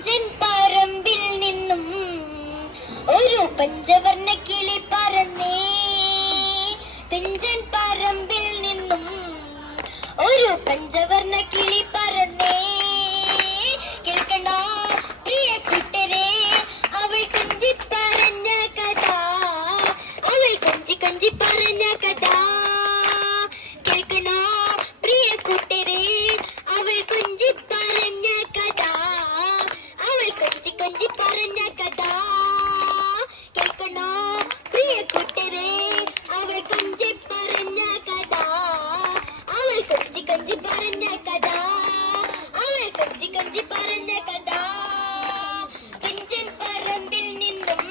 തുഞ്ചൻ പറമ്പിൽ നിന്നും ഒരു പഞ്ചവർണ്ണ കിളി പറന്നേ. തുഞ്ചൻ പറമ്പിൽ നിന്നും ഒരു പഞ്ചവർണ്ണ കിളി പറന്നേ. കേൾക്കണോ പ്രിയ കൂട്ടരെ, അവൾ കൊഞ്ചി പറഞ്ഞ കഥ, അവൾ കൊഞ്ചി കൊഞ്ചി പറഞ്ഞ കഥ. കേൾക്കണോ പ്രിയ കൂട്ടരെ, അവൾ കൊഞ്ചി പറഞ്ഞ കഥ, അവൾ കൊഞ്ചി കൊഞ്ചി പറഞ്ഞ കഥ. കേൾക്കണോ പ്രിയ കൂട്ടരെ, അവൾ കൊഞ്ചി പറഞ്ഞ കഥ, അവൾ കൊഞ്ചി കൊഞ്ചി പറഞ്ഞ കഥ, അവൾ കൊഞ്ചി കൊഞ്ചി പറഞ്ഞ കഥ. തുഞ്ചൻ പറമ്പിൽ നിന്നും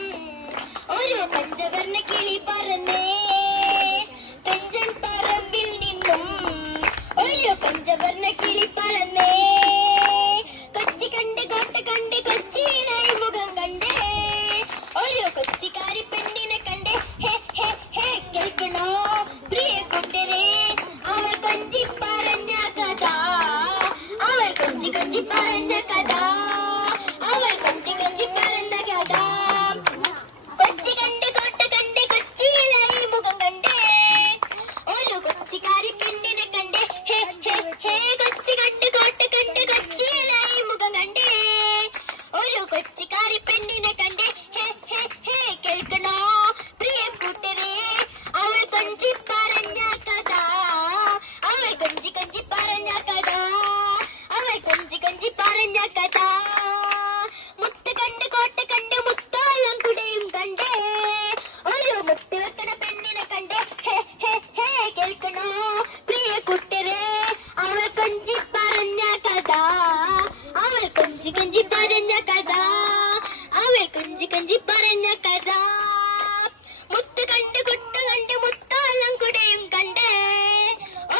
ഒരു പഞ്ചവർണ്ണ കിളി പറന്നേ. തുഞ്ചൻ പറമ്പിൽ നിന്നും ഒരു പഞ്ചവർണ്ണ കിളി പറന്നേ. കൊച്ചി കണ്ട് കോട്ട കണ്ട് കൊച്ചിയിലായി മുഖം കണ്ടേ. ഒരു കൊച്ചിക്കാരി പെണ്ണിനെ കണ്ടേ. ഹേ ഹേ ഹേ കേൾക്കണോ പ്രിയ കൂട്ടരെ, അവൾ കൊഞ്ചി പറഞ്ഞ കഥ, അവൾ കൊഞ്ചി കൊഞ്ചി പറഞ്ഞ കഥ, അവൾ കൊഞ്ചി കൊഞ്ചി പറഞ്ഞ കഥ. കൊച്ചി കണ്ട് കോട്ട കണ്ട് കൊച്ചിയിലായി മുഖം കണ്ടേ. ഒരു കൊച്ചിക്കാരി പെണ്ണിനെ കണ്ടേ. ഹേ ഹേ ഹേ കൊച്ചി കണ്ട് കോട്ട കണ്ട് കൊച്ചിയിലായി മുഖം കണ്ടേ. ഒരു കൊച്ചിക്കാരി പെണ്ണിനെ കണ്ടേ. ഹേ ഹേ ഹേ കേൾക്കണോ പ്രിയ കൂട്ടരെ, അവൾ കൊഞ്ചി പറഞ്ഞ കഥ, അവൾ കൊഞ്ചി കൊഞ്ചി പറഞ്ഞ കഥ, അവൾ കൊഞ്ചി കൊഞ്ചി പറഞ്ഞ കഥ. മുത്ത് കണ്ട് കോട്ട കണ്ട് മുത്താളം കുടയും കണ്ടേ. ഒരു മുത്ത് വെക്കണ പെണ്ണിനെ കണ്ടേ. ഹേ ഹേ ഹേ കേൾക്കണോ പ്രിയ കൂട്ടരെ, അവൾ കൊഞ്ചി പറഞ്ഞ കഥ, അവൾ കൊഞ്ചി കൊഞ്ചി പറഞ്ഞ കഥ, അവൾ കൊഞ്ചി കൊഞ്ചി പറഞ്ഞ കഥ. മുത്ത് കണ്ട് കുട്ട കണ്ട് മുത്താളം കുടയും കണ്ടേ.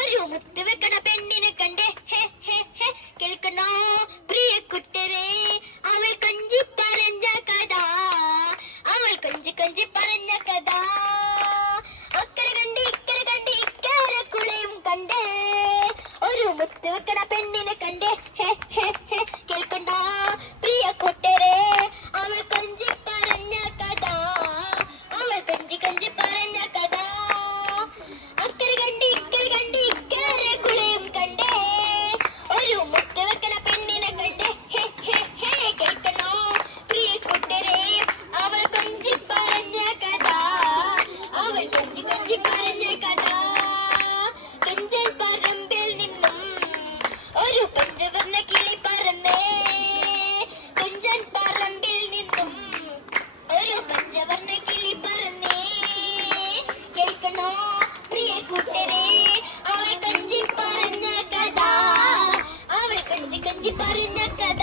ഒരു മുത്ത് വെക്കണ പെണ്ണിനെ കണ്ടേ. ഹേ ഹേ ഹേ കേൾക്കണോ പ്രിയ കൂട്ടരെ, അവൾ കൊഞ്ചി പറഞ്ഞ കഥ, അവൾ കൊഞ്ചി കൊഞ്ചി പറഞ്ഞ കഥ. അക്കരെ കണ്ട് ഇക്കരെ കണ്ട് ഇക്കരെ കുളയും കണ്ടേ. ഒരു മുത്ത് വെക്കണ പെണ്ണിനെ കണ്ടേ. ഹേ ഹേ ഹേ കേൾക്കണോ പ്രിയ കൂട്ടരെ, അവൾ കൊഞ്ചി പറഞ്ഞ കഥ, അവൾ കൊഞ്ചി കൊഞ്ചി പറഞ്ഞ കഥ. അക്കരെ കണ്ട് ഇക്കരെ കുളയും കണ്ടേ. ഒരു മുത്ത് വെക്കണ പെണ്ണിനെ കണ്ടേ. ഹേ ഹേ ഹേ കേൾക്കണോ പ്രിയ കൂട്ടരെ, അവൾ കൊഞ്ചി പറഞ്ഞ കഥ, അവൾ കൊഞ്ചി കൊഞ്ചി പറഞ്ഞ കഥ. തുഞ്ചൻ പറമ്പിൽ നിന്നും ഒരു പഞ്ചവർണ്ണ കിളി പറന്നേ. തുഞ്ചൻ പറമ്പിൽ നിന്നും ഒരു പഞ്ചവർണ്ണ കിളി പറന്നേ. കേൾക്കണോ പ്രിയ കൂട്ടരെ, അവൾ കൊഞ്ചി പറഞ്ഞ കഥ, അവൾ കൊഞ്ചി കൊഞ്ചി പറഞ്ഞ കഥ.